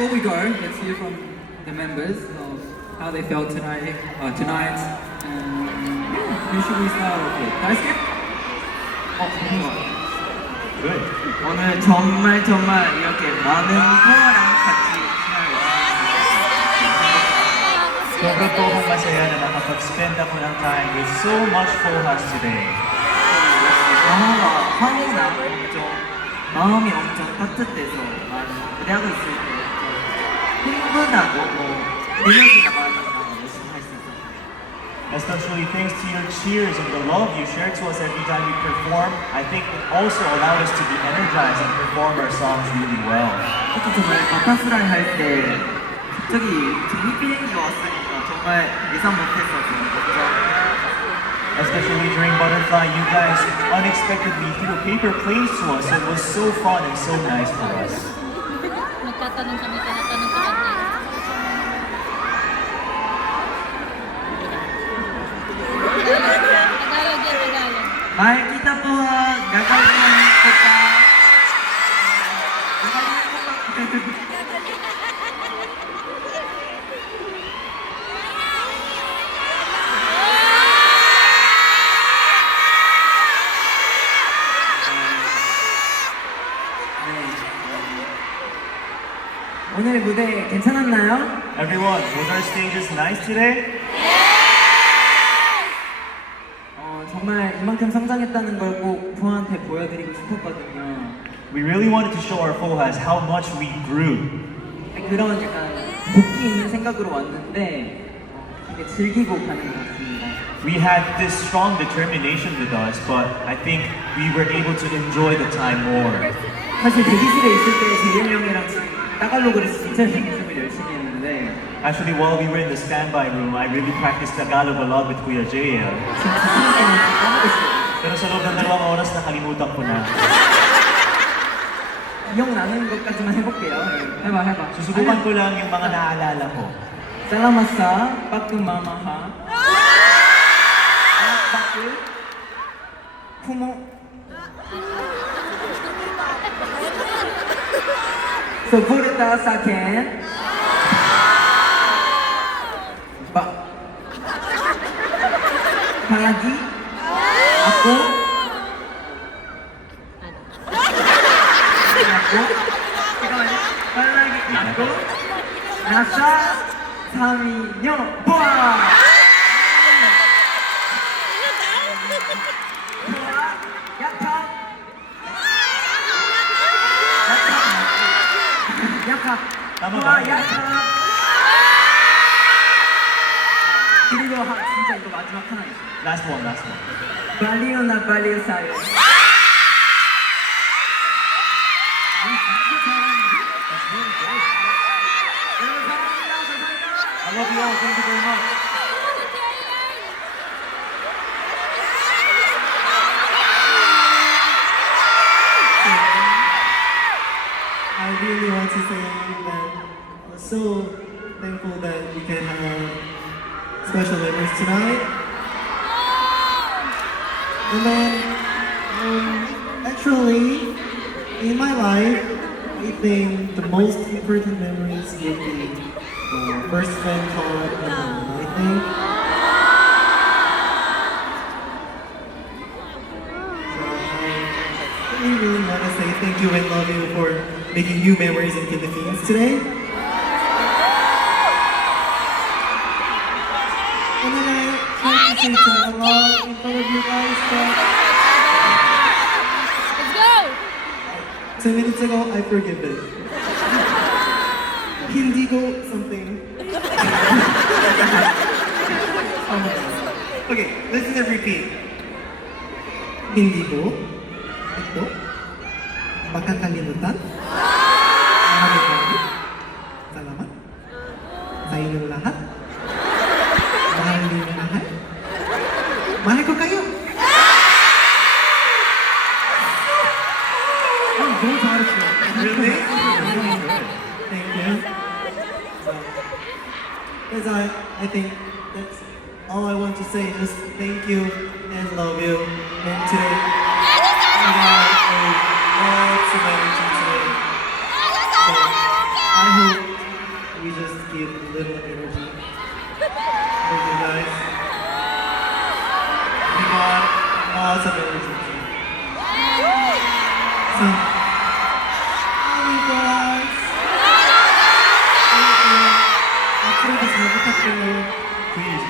before we go, let's hear from the members of how they felt tonight. Who should we start off with? Daisuke? Good. 오늘 정말 이렇게 많은 포화랑 같이 Sobrang po akong masaya na nakapag-spend ako ng time with so much Full today. 영화가 화내나 마음이 엄청 따뜻해서 많이 무대하고 있을 때 흥분하고 에너지가 많이 나고 열심히 할 수 있어요. Especially thanks to your cheers and the love you share to us every time we perform, I think it also allowed us to be energized and perform our songs really well. 특히 정말 버터플라이 할 때 갑자기 종이 비행기가 왔으니까 정말 예상 못했어서 Especially during Butterfly, you guys unexpectedly threw paper planes to us. It was so fun and so nice for us. Magtatanong kami, tinatanong sa kanya. Tagalog yan, Tagalog. Mahal kita po ha, gagawin ko pa. 오늘 무대 괜찮았나요? Everyone, was our stages nice today? 정말 이만큼 성장했다는 걸 꼭 부한테 보여드리고 싶었거든요. We really wanted to show our Full how much we grew. 그런 약간 복귀 있는 생각으로 왔는데 되게 즐기고 가는 것 같습니다. We had this strong determination with us, but I think we were able to enjoy the time more. 사실 대기실에 있을 때 재윤이 형이랑 따갈로그를 진짜 연습을 열심히 했는데 Actually, while we were in the standby room, I really practiced Tagalog a lot with Kuya JL. 지금 지금 때문에 까먹었어요. Pero sa loob ng 2 oras, nakalimutan ko na. 기억나는 것까지만 해볼게요. 해봐. Susubukan ko lang yung mga naaalala ko. 살라마사, 빠끄마마하, 빠끄, 쿠모, 소포르타 사켄, 바, 팔라기, 아코, 잠깐만요. 팔라기, 아코, 나사, 사미녀, 보아! 보아, 약합! 약합! Tama 보아, ba? 약합! 그리고 진짜 이거 마지막 하나 있어요. Last one. 발리오나 발리오사요. 아니, 진짜 잘하는데? 여러분 사랑합니다. 감사합니다. I love you all. Thank you very much. I really want to say that I'm so thankful that we can have special memories tonight. And then, actually, in my life, I think the most important memories would be the first fan card and I think. So I really want to say thank you and love you for making new memories in Philippines today. And then I try to say Tagalog in front of you guys, but Let's go! 10 minutes ago, I forgive it. Hindi go something. Okay, listen and repeat. Hindi ko ito makakalimutan. Maraming maraming salamat sa inyong lahat. Mahal niyo lahat. Mahal ko kayo. 너무 잘했어요. Really? Thank you. As I think that's all I want to say. Just thank you and love you. And today, I got lots of energy today. So I hope give a little energy for you guys. We got lots of energy too. So, love you guys. Thank you. 앞으로도 잘 부탁드려요. Please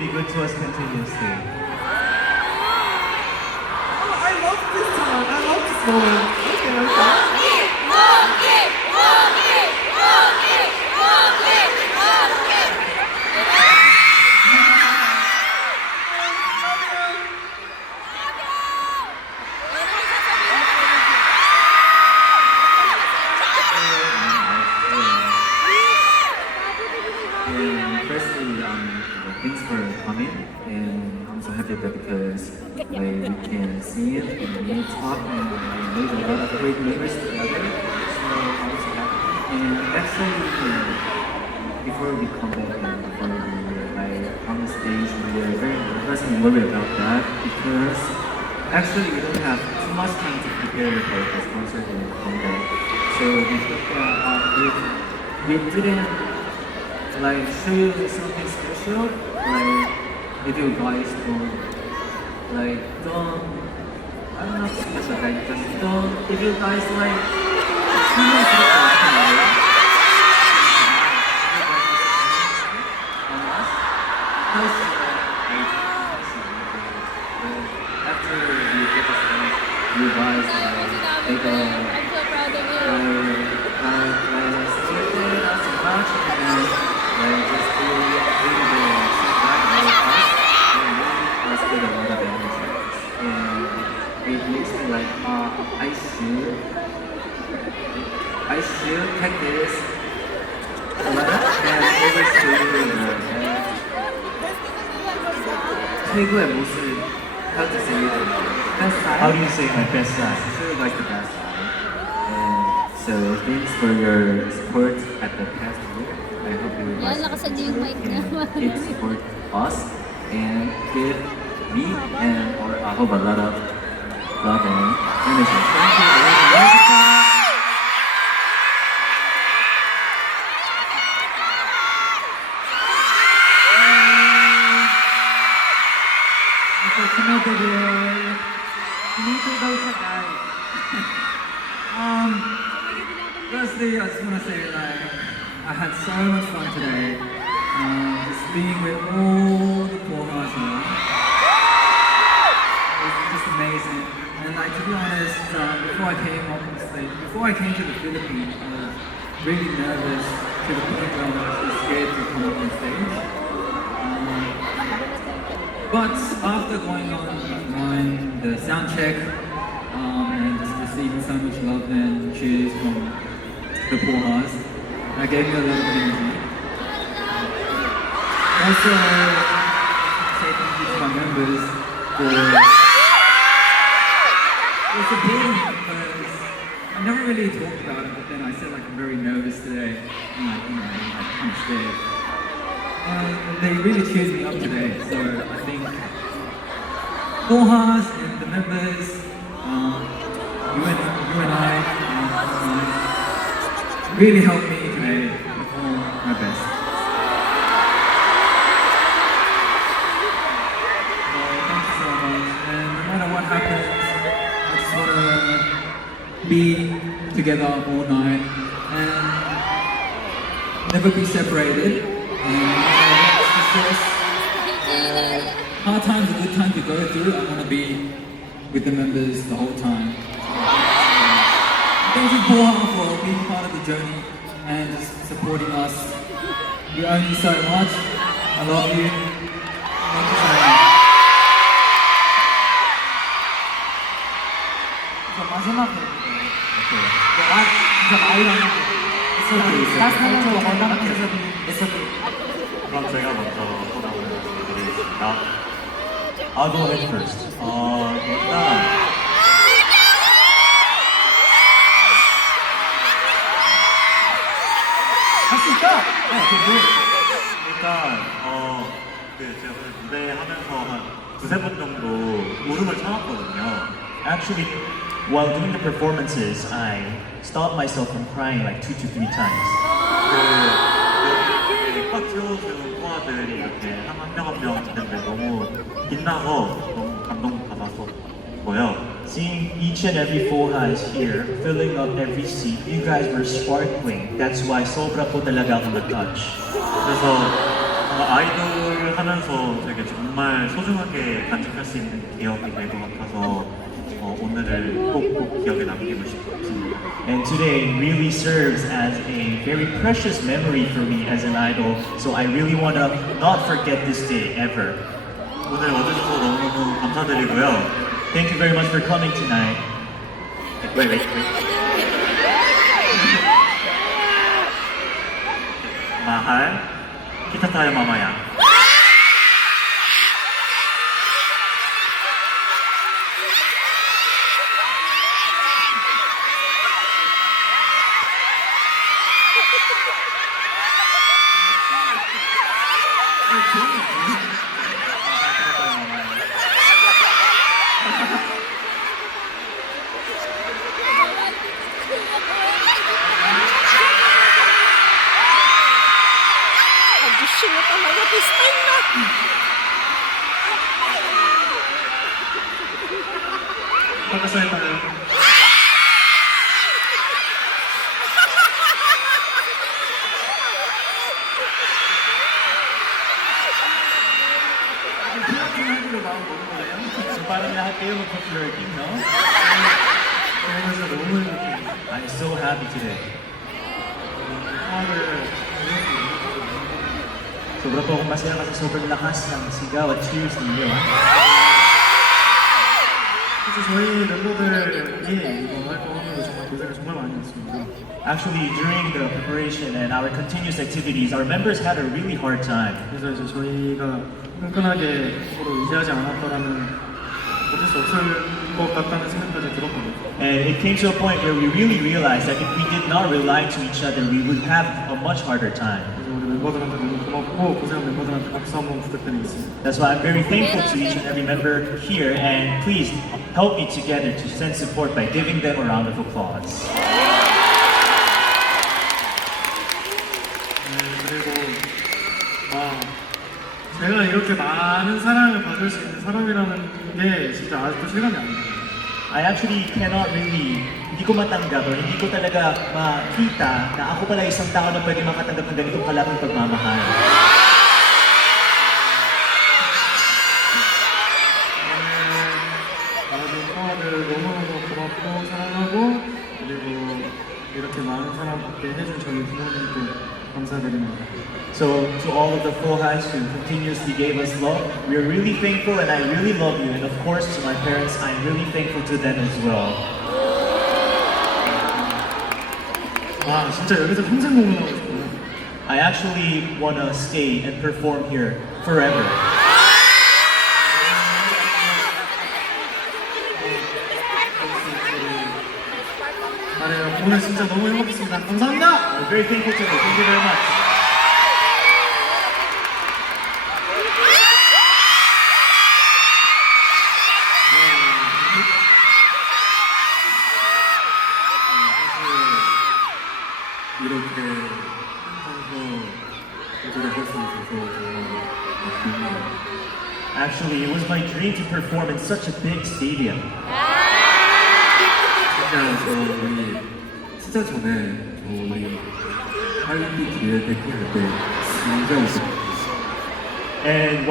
be good to us continuously. Oh, I love this song. I love this moment. Okay. And firstly, thanks for coming, and I'm so happy that because we can see it and we talk and we made a lot of great memories together. So I'm so happy. And actually, before we come back and before we like on the stage, we are very nervous and worried about that because actually we don't have too much time to prepare for this concert and come back. So we think that we didn't like show you something special, like if you guys don't I don't know special, like just don't, if you guys like experience it after you get the song, you guys take a I'm so proud of you. celebrate us so much and just do really good right and let's get a lot of energy. And it makes me like, I should take this and 최고의 모습, how to say it, best side? How do you say my best side? Sure, like the best side. And so thanks for your support at the past year. I hope you Yan, guys nakasan niyo yung mic niya. keep support us and give me and or I hope a lot of love and energy. Thank you. Firstly, I just want to say like I had so much fun today. Just being with all the Pohas here. It was just amazing. And like to be honest, before I came up on stage, before I came to the Philippines, I was really nervous to the point where I was actually scared to come up on stage. But after going on the sound check and just receiving so much love and cheers from the Pohas, that gave me a lot of energy. Also, say thank you to my members for supporting me because I never really talked about it, but then I said like I'm very nervous today and like, I'm kind of scared. They really cheered me up today, so I think Pohas and the members, you and I, really helped me today perform my best. So thank you so much, and no matter what happens, I just want to be together all night and never be separated. Hard times are good times to go through. I want to be with the members the whole time. Thank you, Poha, for being part of the journey and just supporting us. We owe you so much. I love you. Thank you so much. 마지막으로 진짜 마이랑 라스트 하면서 만나면서 그럼 제가 먼저 소감을 드리겠습니다. I'll go ahead first. 일단 할 수 있다! 일단 제가 오늘 무대 하면서 한 두세 번 정도 울음을 참았거든요. Actually, while doing the performances, I stopped myself from crying like 2 to 3 times. 꽉 채워준 포화들이 이렇게 한 명 한 명 있는데 너무 빛나서 너무 감동받았었고요. Seeing each and every full house here, filling up every seat, you guys were sparkling. That's why sobra po talaga ako na-touch. 그래서 아이돌 하면서 되게 정말 소중하게 간직할 수 있는 기억이 될 것 같아서 오늘을 꼭 기억에 남기고 싶습니다. And today really serves as a very precious memory for me as an idol. So I really want to not forget this day ever. 오늘 와주셔서 너무너무 감사드리고요. Thank you very much for coming tonight. Wait. mahal, kita tayo mamaya. Agising na talaga this time na. Pagkasaya tayo. So parang lahat kayo magpa-flirting, no? 그러면서 너무 I'm so happy today. Sobra po akong masaya kasi sobrang lakas ng sigaw at cheers ninyo. 그래서 저희 멤버들이 이거 활동하면서 정말 고생을 정말 많이 했습니다. Actually, during the preparation and our continuous activities, our members had a really hard time. 그래서 이제 저희가 끈끈하게 서로 의지하지 않았더라면 어쩔 수 없을 것 같다는 생각까지 들었거든요. And it came to a point where we really realized that if we did not rely to each other, we would have a much harder time. 그래서 우리 멤버들한테 너무 고맙고 고생한 멤버들한테 박수 한번 부탁드리겠습니다. That's why I'm very thankful to each and every member here, and please help me together to send support by giving them a round of applause. 그리고 제가 이렇게 많은 사랑을 받을 수 있는 사람이라는 게 진짜 아직도 실감이 안 나요. I actually cannot really, hindi ko matanggap o hindi ko talaga makita na ako pala isang tao na pwede makatanggap ng ganitong kalaking pagmamahal. 나와준 포화들 너무너무 고맙고 사랑하고 그리고 이렇게 많은 사랑 받게 해준 저희 부모님께 감사드립니다. So to all of the full house who continuously gave us love, we are really thankful and I really love you. And of course to my parents, I'm really thankful to them as well. 와 진짜 여기서 평생 공연하고 싶어요. I actually want to stay and perform here forever. 잘해요. 오늘 진짜 너무 행복했습니다. 감사합니다. I'm very thankful to you. Thank you very much. 이렇게 항상 무대를 할 수 있어서 정말 기쁘네요. Actually, it was my dream to perform in such a big stadium. 진짜 전에 우리 할리비 뒤에 데뷔할 때 진짜 웃었어요. And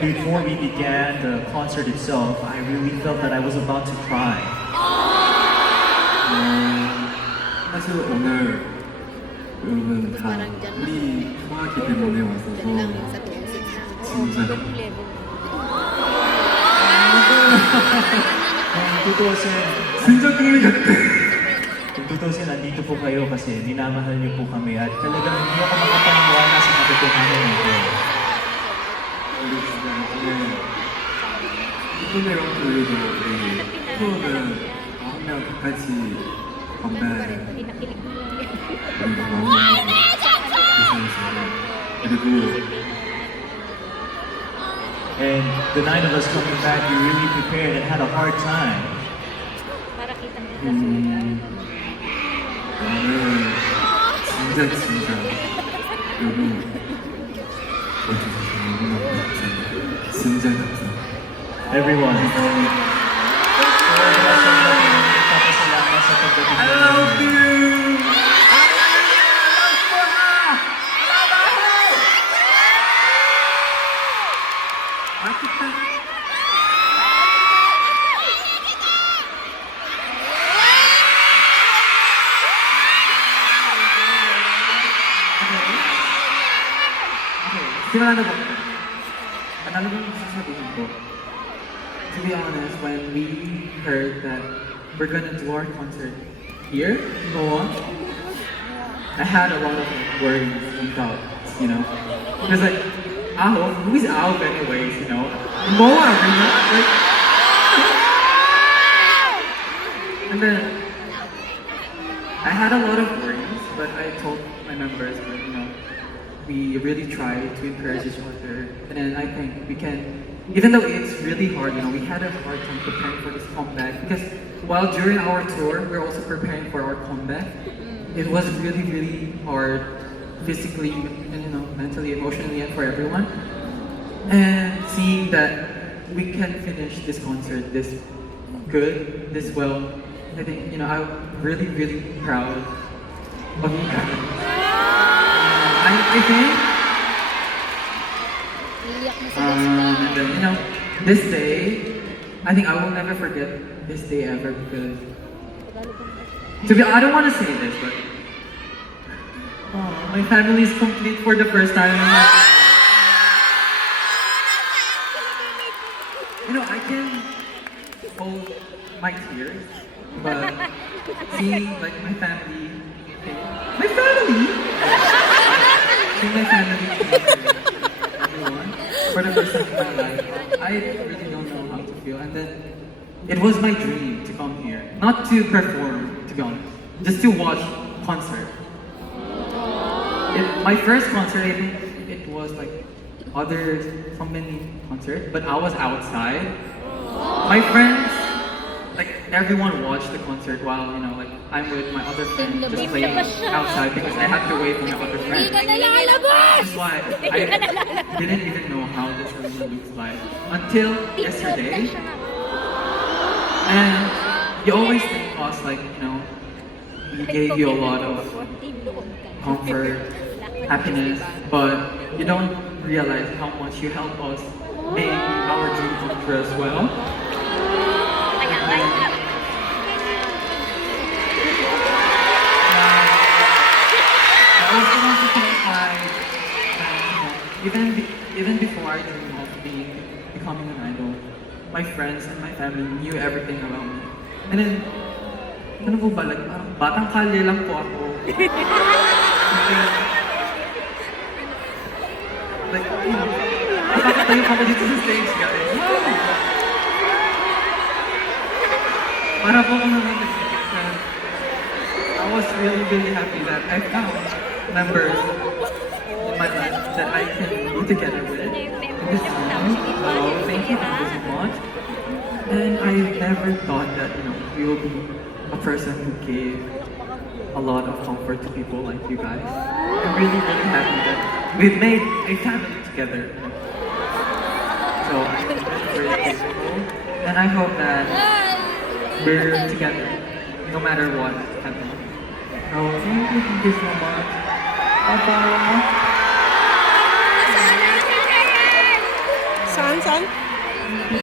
before we began the concert itself, I really felt that I was about to cry. 사실 오늘 여러분 다 우리 좋아하기 때문에 왔어서 진짜 진짜 꿈이 같아. Kung tutusin, nandito po kayo kasi minamahal niyo po kami at talagang hindi ako makapaniwala sa katotohanan nito. 우리 진짜 오늘 이분의 우리도 우리 프로는 9명 같이 건배 우리 너무 고생했어요. 그리고 And the 9 of us coming back, we really prepared and had a hard time. 나는 진짜 여러분 진짜 감사합니다. Everyone. I love you. Simula na po. Ano bang sasabihin ko? To be honest, when we heard that we're gonna do our concert here in Goa, I had a lot of worries and doubts, you know? Because like, Ao, who's Ao anyways, you know? Goa Arena, like... And then, I had a lot of worries, but I told my members that, you know, we really try to encourage each other. And then I think we can, even though it's really hard, you know, we had a hard time preparing for this comeback because while during our tour, we're also preparing for our comeback. It was really, really hard physically and, you know, mentally, emotionally, and for everyone. And seeing that we can finish this concert this good, this well, I think, you know, I'm really, really proud of you guys. I think, and then, you know, this day, I think I will never forget this day ever because, I don't want to say this, but my family is complete for the first time in my life. You know, I can hold my tears, but seeing like my family, seeing my family, everyone, for the first time in my life, I really don't know how to feel. And then it was my dream to come here, not to perform, to be honest, just to watch concert. My first concert, I think it was like so many concert, but I was outside. My friends, like everyone watched the concert while, you know, like I'm with my other friend just playing outside because I had to wait for my other friend. That's why I didn't even know how this arena looks like until yesterday. And you always think us like, you know, we gave you a lot of comfort, happiness, but you don't realize how much you help us make our dream come true as well. I also want to thank my friends, even before I dreamed of becoming an idol, my friends and my family knew everything around me. And then, ano po ba, like, parang batang kalye lang po ako. Like, you know, nakakatayo pa ako dito sa stage, guys. Para po ako naman I was really, really happy that I found members in my life that I can be together with. In this time, thank you so much. And I never thought that, you know, we will be a person who gave a lot of comfort to people like you guys. I'm really, really happy that we've made a family together. So I'm very grateful, and I hope that we're together no matter what happens. So thank you so much. Bye-bye. Saan?